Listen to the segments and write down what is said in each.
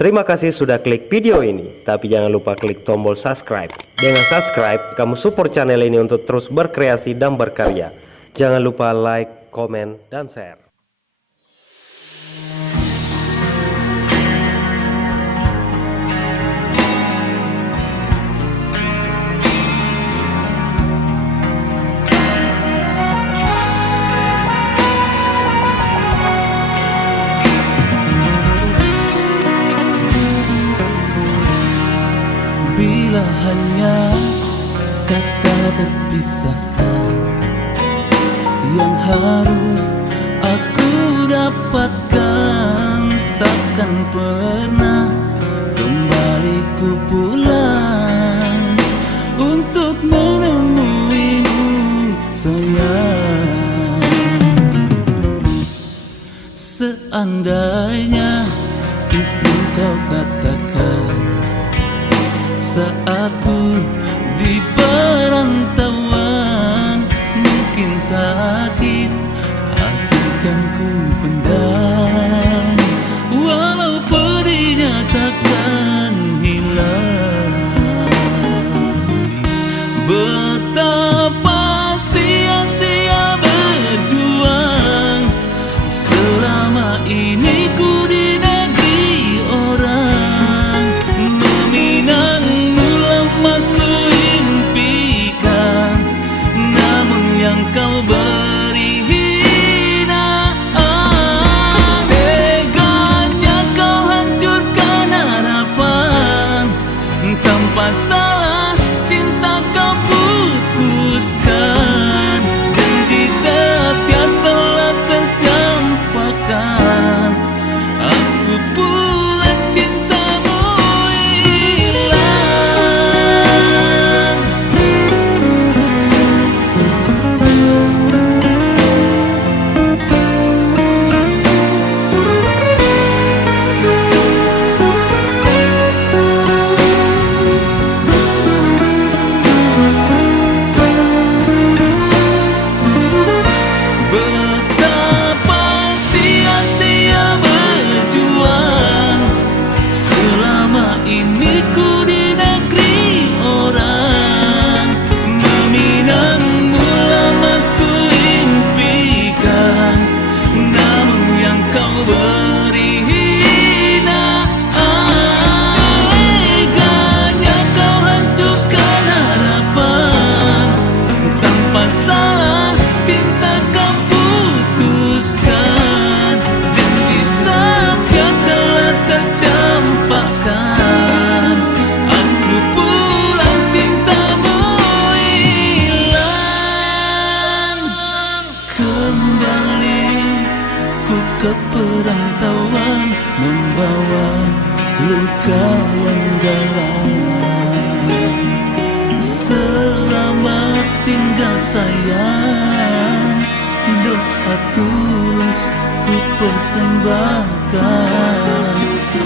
Terima kasih sudah klik video ini, tapi jangan lupa klik tombol subscribe. Dengan subscribe, kamu support channel ini untuk terus berkreasi dan berkarya. Jangan lupa like, komen, dan share. Bila hanya kata perpisahan yang harus aku dapatkan, takkan pernah kembali ku pulang untuk menemuimu sayang. Seandainya itu kau katakan saat ku di perantauan, mungkin sakit hati kan ku pendam, walau pedihnya takkan hilang. Betapa sia-sia berjuang selama ini ku di negeri orang, meminang aku impikan, namun yang kau beri hinaan. Teganya kau hancurkan harapan, tanpa salah cinta kau putuskan. Janji setia telah tercampakkan, aku pula cintamu hilang. Betapa sia-sia berjuang selama ini ku di negeri orang, meminangmu lama ku impikan, namun yang kau beri hinaan. Teganya kau hancurkan harapan, tanpa salah cinta kau putuskan. Janji setia telah tercampakkan, aku pula cintamu hilang. Kembali ku ke perantauan, membawa luka yang dalam. Selamat tinggal sayang, doa tulus ku persembahkan,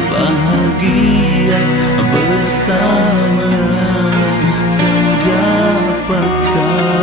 bahagia bersamanya kau dapatkan.